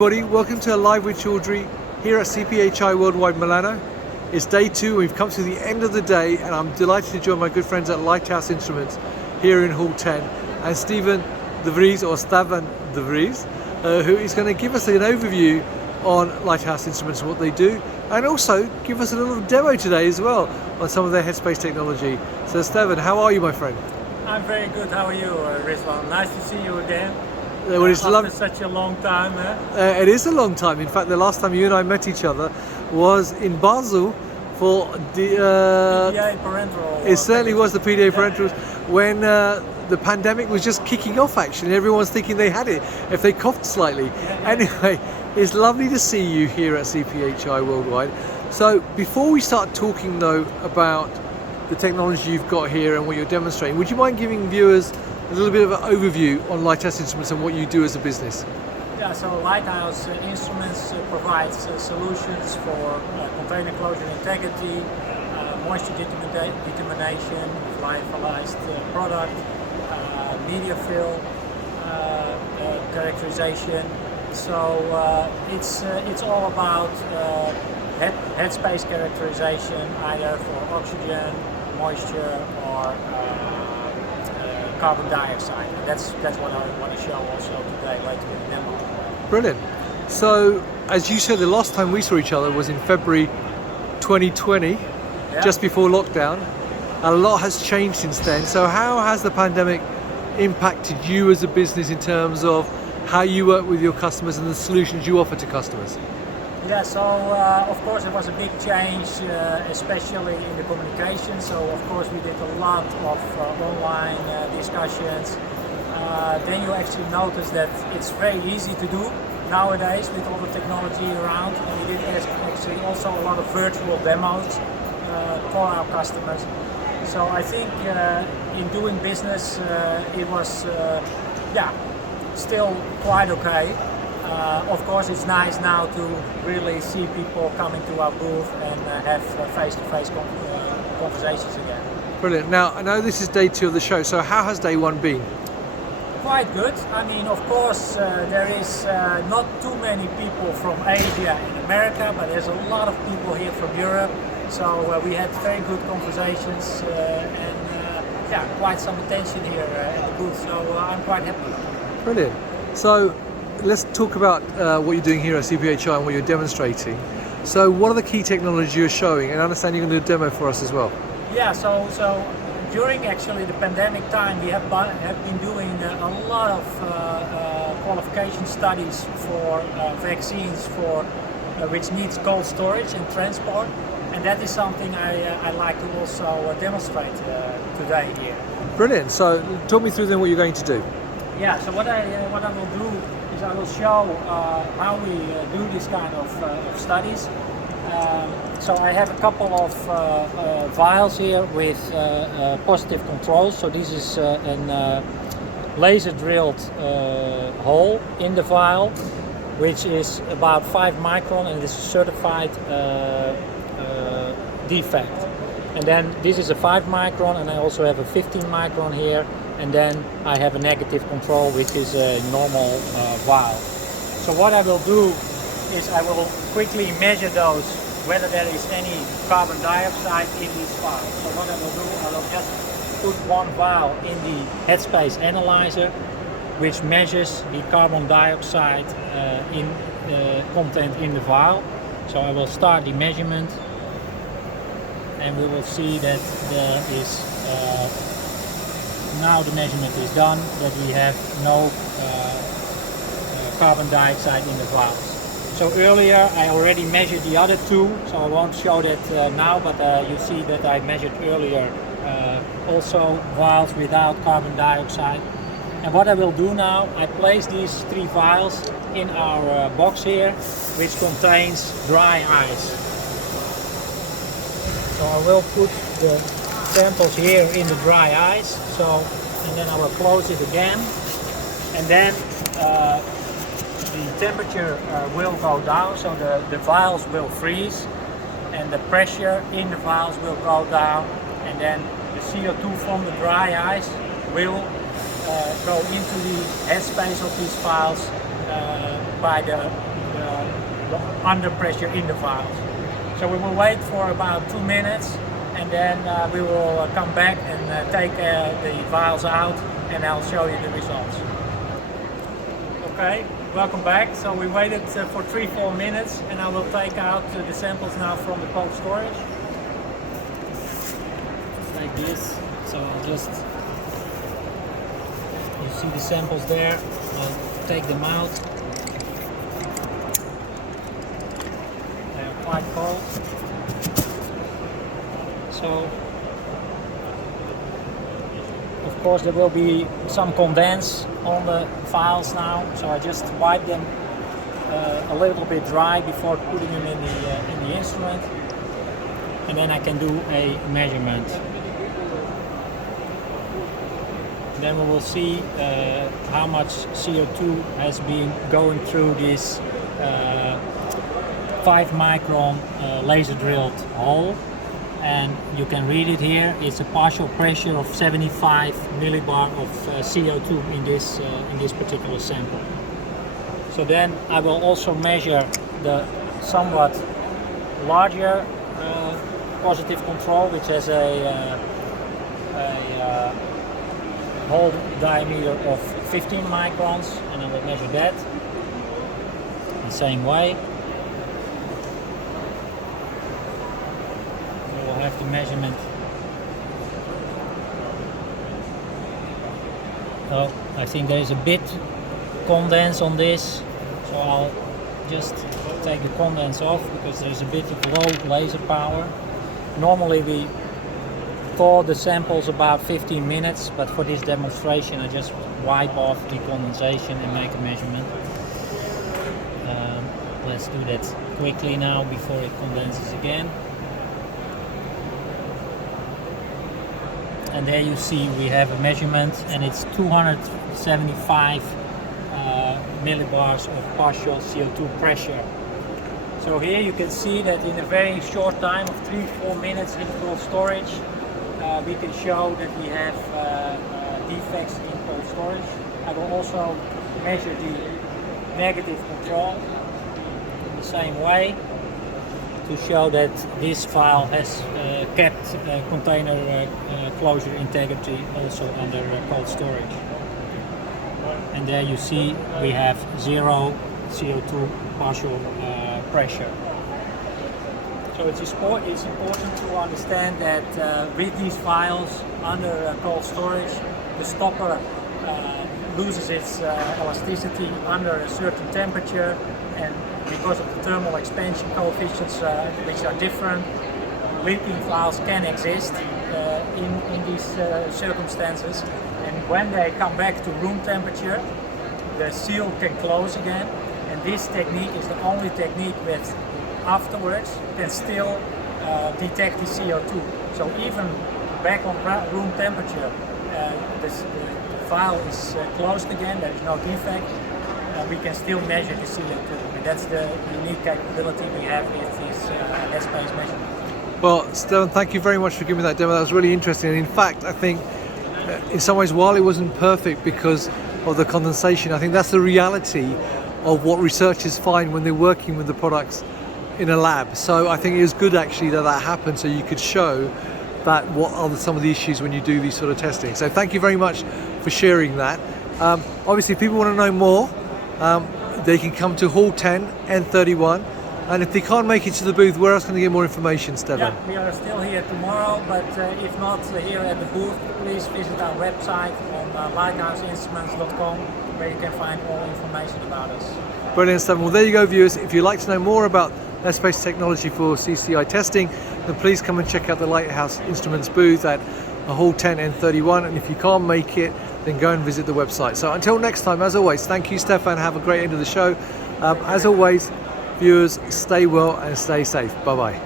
Everybody, welcome to Live with Chaudhry here at CPHI Worldwide Milano. It's day 2, we've come to the end of the day and I'm delighted to join my good friends at Lighthouse Instruments here in Hall 10 and Steven de Vries, or Stavan de Vries, who is going to give us an overview on Lighthouse Instruments and what they do, and also give us a little demo today as well on some of their headspace technology. So Stavan, how are you, my friend? I'm very good, how are you, Rizwan? Nice to see you again. Well, it's after such a long time, it is a long time. In fact, the last time you and I met each other was in Basel for the PDA parental. It certainly was the PDA parentals when the pandemic was just kicking off. Actually, everyone was thinking they had it if they coughed slightly. Anyway, it's lovely to see you here at CPHI Worldwide. So before we start talking though about the technology you've got here and what you're demonstrating, would you mind giving viewers a little bit of an overview on Lighthouse Instruments and what you do as a business? Yeah, so Lighthouse Instruments provides solutions for container closure integrity, moisture determination, lyophilized product, media fill characterization. So it's all about headspace characterization, either for oxygen, moisture, or carbon dioxide. That's what I want to show also today later in the demo. Brilliant. So as you said, the last time we saw each other was in February 2020, just before lockdown. A lot has changed since then. So how has the pandemic impacted you as a business in terms of how you work with your customers and the solutions you offer to customers? Yeah, so of course it was a big change, especially in the communication. So of course we did a lot of online discussions. Then you actually notice that it's very easy to do nowadays with all the technology around. And we did actually also a lot of virtual demos for our customers. So I think in doing business it was still quite okay. Of course, it's nice now to really see people coming to our booth and have face-to-face conversations again. Brilliant. Now, I know this is day 2 of the show, so how has day 1 been? Quite good. I mean, of course, there is not too many people from Asia and America, but there's a lot of people here from Europe. So we had very good conversations and quite some attention here at the booth. So I'm quite happy. Brilliant. So let's talk about what you're doing here at CPHI and what you're demonstrating. So what are the key technologies you're showing? And I understand you're going to do a demo for us as well. Yeah, so during actually the pandemic time, we have been doing a lot of qualification studies for vaccines for which needs cold storage and transport. And that is something I'd like to also demonstrate today here. Brilliant. So talk me through then what you're going to do. Yeah, so what I will do is I will show how we do this kind of studies. So I have a couple of vials here with positive controls. So this is a laser drilled hole in the vial, which is about 5 micron, and it is a certified defect. And then this is a 5 micron, and I also have a 15 micron here. And then I have a negative control, which is a normal vial. So what I will do is I will quickly measure those, whether there is any carbon dioxide in these vials. So what I will do, I will just put one vial in the headspace analyzer, which measures the carbon dioxide content in the vial. So I will start the measurement, and we will see that there is now the measurement is done, that we have no carbon dioxide in the vials. So earlier I already measured the other 2, so I won't show that now, but you see that I measured earlier also vials without carbon dioxide. And what I will do now, I place these 3 vials in our box here, which contains dry ice. So I will put the samples here in the dry ice, and then I will close it again, and then the temperature will go down, so the vials will freeze and the pressure in the vials will go down, and then the CO2 from the dry ice will go into the headspace of these vials by the under pressure in the vials. So we will wait for about 2 minutes, and then we will come back and take the vials out, and I'll show you the results. Okay, welcome back. So we waited for 3-4 minutes, and I will take out the samples now from the cold storage. Like this. So I'll just, you see the samples there, I'll take them out. They are quite cold. So, of course there will be some condense on the vials now, so I just wipe them a little bit dry before putting them in the instrument, and then I can do a measurement. Then we will see how much CO2 has been going through this 5 micron laser drilled hole, and you can read it here. It's a partial pressure of 75 millibar of CO2 in this particular sample. So then I will also measure the somewhat larger positive control, which has a hole diameter of 15 microns, and I will measure that the same way. We will have the measurement. Oh, I think there is a bit condense on this, so I'll just take the condense off because there's a bit of low laser power. Normally we thaw the samples about 15 minutes, but for this demonstration I just wipe off the condensation and make a measurement. Let's do that quickly now before it condenses again. And there you see we have a measurement, and it's 275 millibars of partial CO2 pressure. So here you can see that in a very short time of 3-4 minutes in cold storage, we can show that we have defects in cold storage. I will also measure the negative control in the same way to show that this vial has kept container closure integrity also under cold storage. And there you see we have 0 CO2 partial pressure. So it's important to understand that with these vials under cold storage, the stopper loses its elasticity under a certain temperature, and because of the thermal expansion coefficients which are different, leaking vials can exist in these circumstances, and when they come back to room temperature, the seal can close again, and this technique is the only technique with afterwards can still detect the CO2. So even back on room temperature, the vial is closed again, there is no defect, we can still measure the CO2. And that's the unique capability we have with this headspace measurement. Well, Stefan, thank you very much for giving me that demo. That was really interesting. And in fact, I think in some ways, while it wasn't perfect because of the condensation, I think that's the reality of what researchers find when they're working with the products in a lab. So I think it was good actually that happened, so you could show that what are some of the issues when you do these sort of testing. So thank you very much for sharing that. Obviously, if people want to know more, they can come to Hall 10, N31. And if they can't make it to the booth, where else can they get more information, Stefan? Yeah, we are still here tomorrow, but if not here at the booth, please visit our website on lighthouseinstruments.com, where you can find all information about us. Brilliant, Stefan. Well, there you go, viewers. If you'd like to know more about airspace technology for CCI testing, then please come and check out the Lighthouse Instruments booth at Hall 10 N31. And if you can't make it, then go and visit the website. So until next time, as always, thank you, Stefan. Have a great end of the show. As always, viewers, stay well and stay safe. Bye-bye.